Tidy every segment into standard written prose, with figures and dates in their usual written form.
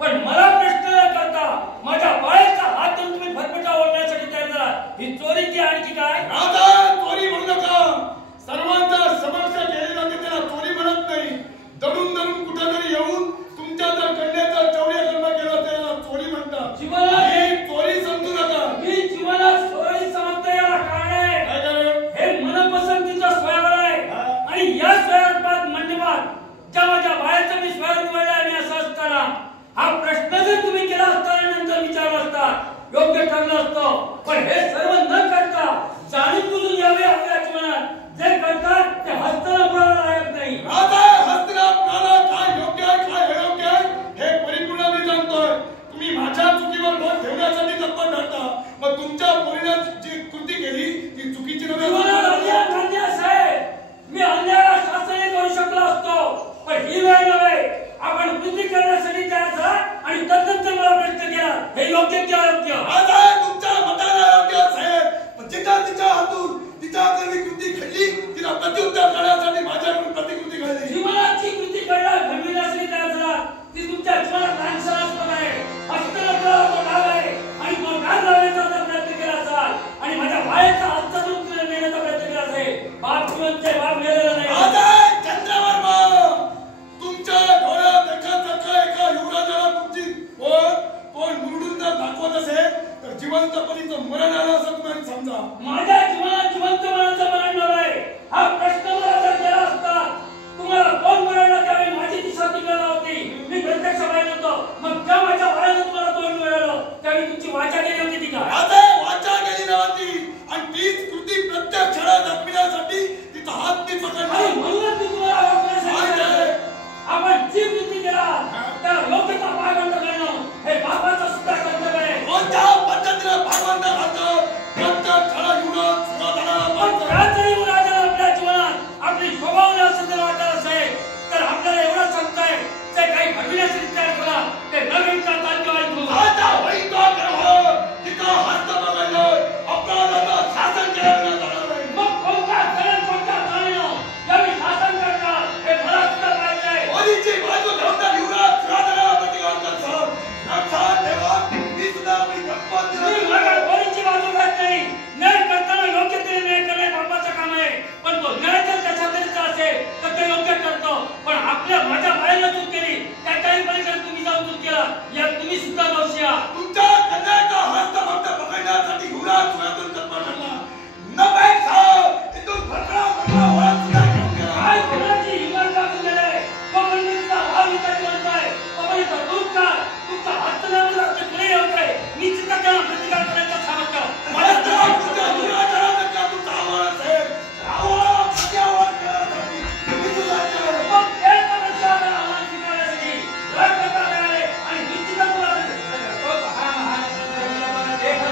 पण मला प्रश्न न करता माझ्या बाळाचा हात तुम्ही फटफटा तर योग्य तो पायबंद करणं हे बापाचं सुद्धा कर्तव्य आहे. कोणत्या पद्धतीने पायबंद घालतो प्रत्येक झाडा घेऊन पण रात्री राजाला आपल्या जीवनात आपली शोभावली असं जर वाटत असेल तर आपल्याला एवढं सांगताय ते काही घडविण्याची विचार करा ते नवीन का तांत्रिक ऐकू आता होई तो कर तिथं हस्त बघायला अपराधाचा शासन केलं जाणार नाही. मग कोणता करण कोणता कारणं यावेळी शासन करणार हे मला सुद्धा माहिती आहे. ओलीची बाजू धरता युवराज राजाला प्रतिकार करतो लक्षात ठेवा मी सुद्धा आपली गप्पा मी माझ्या ओलीची बाजू घेत नाही. न्याय करताना योग्य ते न्याय करणे बापाचं काम आहे पण तो न्याय जर कशा तऱ्हेचा असेल तर ते योग्य करतो. पण आपल्या माझ्या बाळाला चूक केली त्याच्याही पलीकडे तुम्ही जाऊन चूक केला यात तुम्ही सुद्धा दोषी आहात. तुमच्या कन्याचा हस्त फक्त पकडण्यासाठी युवराज सुरातून तत्पर ठरला न पैसा इथून फटका ओळख सुद्धा घेऊन गेला. काय कोणाची हिंमत लागून गेले तो मंदिरचा भाव विचार करताय तो तुमचा हस्त लावला ते पुढे होत आहे. मी चित्त केला प्रतिकार करायचा सामर्थ्य मला तुमच्या युवराजाला जर का तुमचा आवाज असेल रावा सत्यावर करण्यासाठी तुम्ही तुला केलं. मग ते समस्याला आव्हान स्वीकारण्यासाठी लढ करता मिळाले आणि निश्चितच तुला तो हा महान देह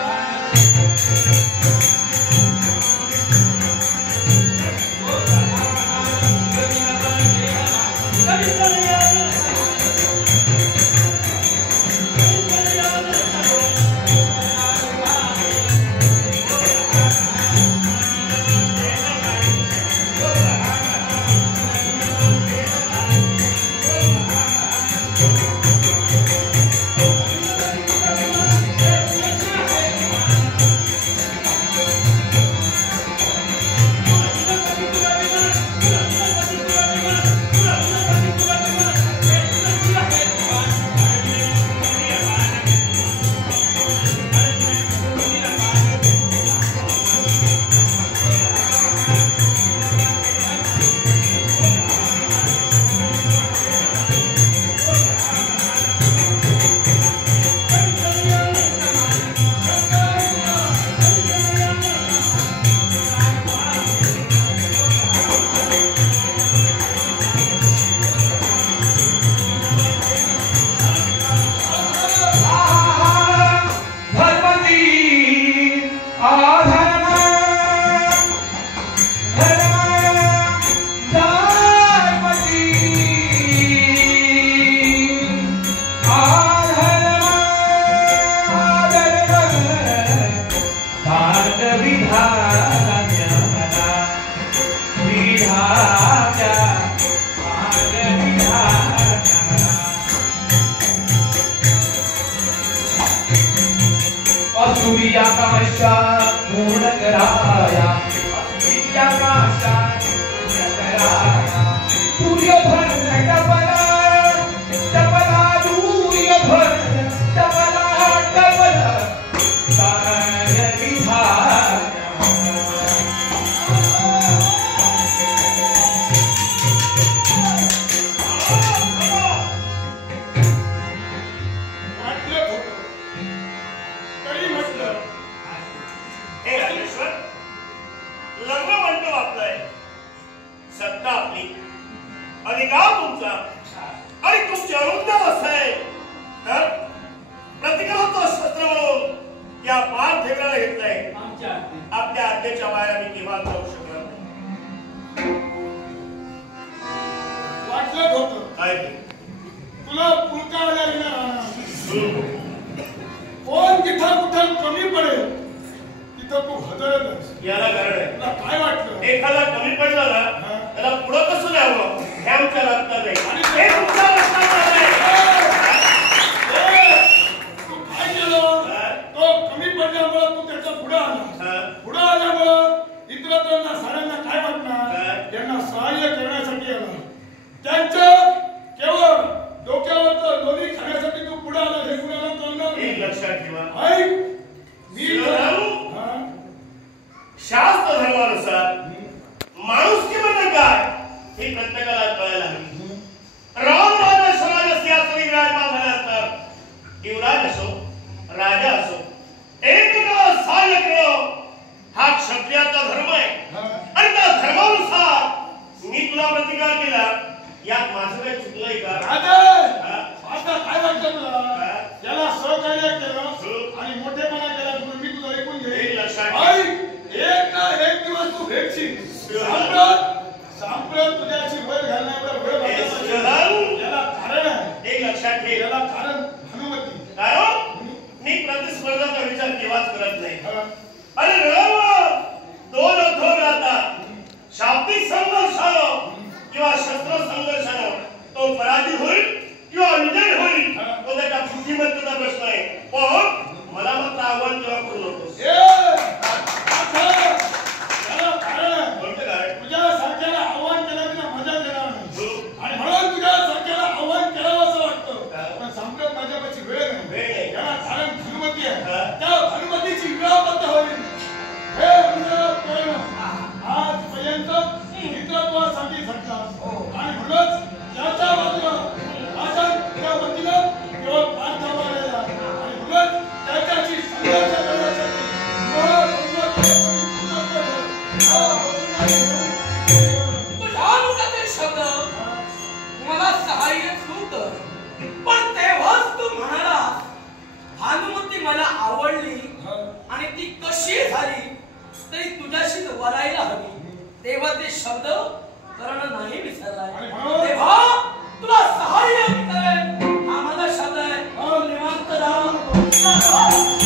शास्त्र धर्मानुसार माणुसकी म्हणजे काय हे प्रत्येकाला कळायला हवी. राम राजा स्वराज्य यात्री विराजमान झाल्यानंतर युवराज असो राजा असो एकमेकाला सहाय्य करणं हा क्षत्रियाचा धर्म आहे आणि त्या धर्मानुसार मी तुला प्रतिकार केला यात माझं काही चुकलंय का? राजा कशासाठी? याला कारण भानुमती. कारण मी प्रतिस्पर्धाचा विचार केव्हाच करत नाही. अरे रण दोन उद्धव राहतात. शाब्दिक संघर्षानं किंवा शस्त्र संघर्षानं तो पराजित होईल किंवा विजय होईल तो त्याच्या बुद्धिमत्तेचा प्रश्न आहे. पण मला मात्र आव्हान तेव्हा करू नकोस. कोणतं काय? तुझ्यासारख्याला आव्हान केलं की मजा देणार नाही आणि म्हणून तुझ्यासारख्याला आव्हान करावं असं वाटतं. पण संपत माझ्यापाशी वेळ नाही. याला कारण भानुमती आहे. त्या भानुमतीची विवाहबद्ध होईल हे आजपर्यंत मित्रत्वासाठी झटला आणि म्हणूनच त्याच्या बाजूला आपण त्या वतीला केवळ पाच मारायला आणि म्हणून त्याच्याशी संघर्ष करण्यासाठी शब्द मला सहाय्यच नव्हतं. पण तेव्हाच तू म्हणाला भानुमती मला आवडली आणि ती कशी झाली तरी तुझ्याशी वरायला हवी. तेव्हा ते शब्द करणं नाही विसरलाय. तेव्हा तुला सहाय्य करेल हा माझा शब्द आहे. निवांत राहा.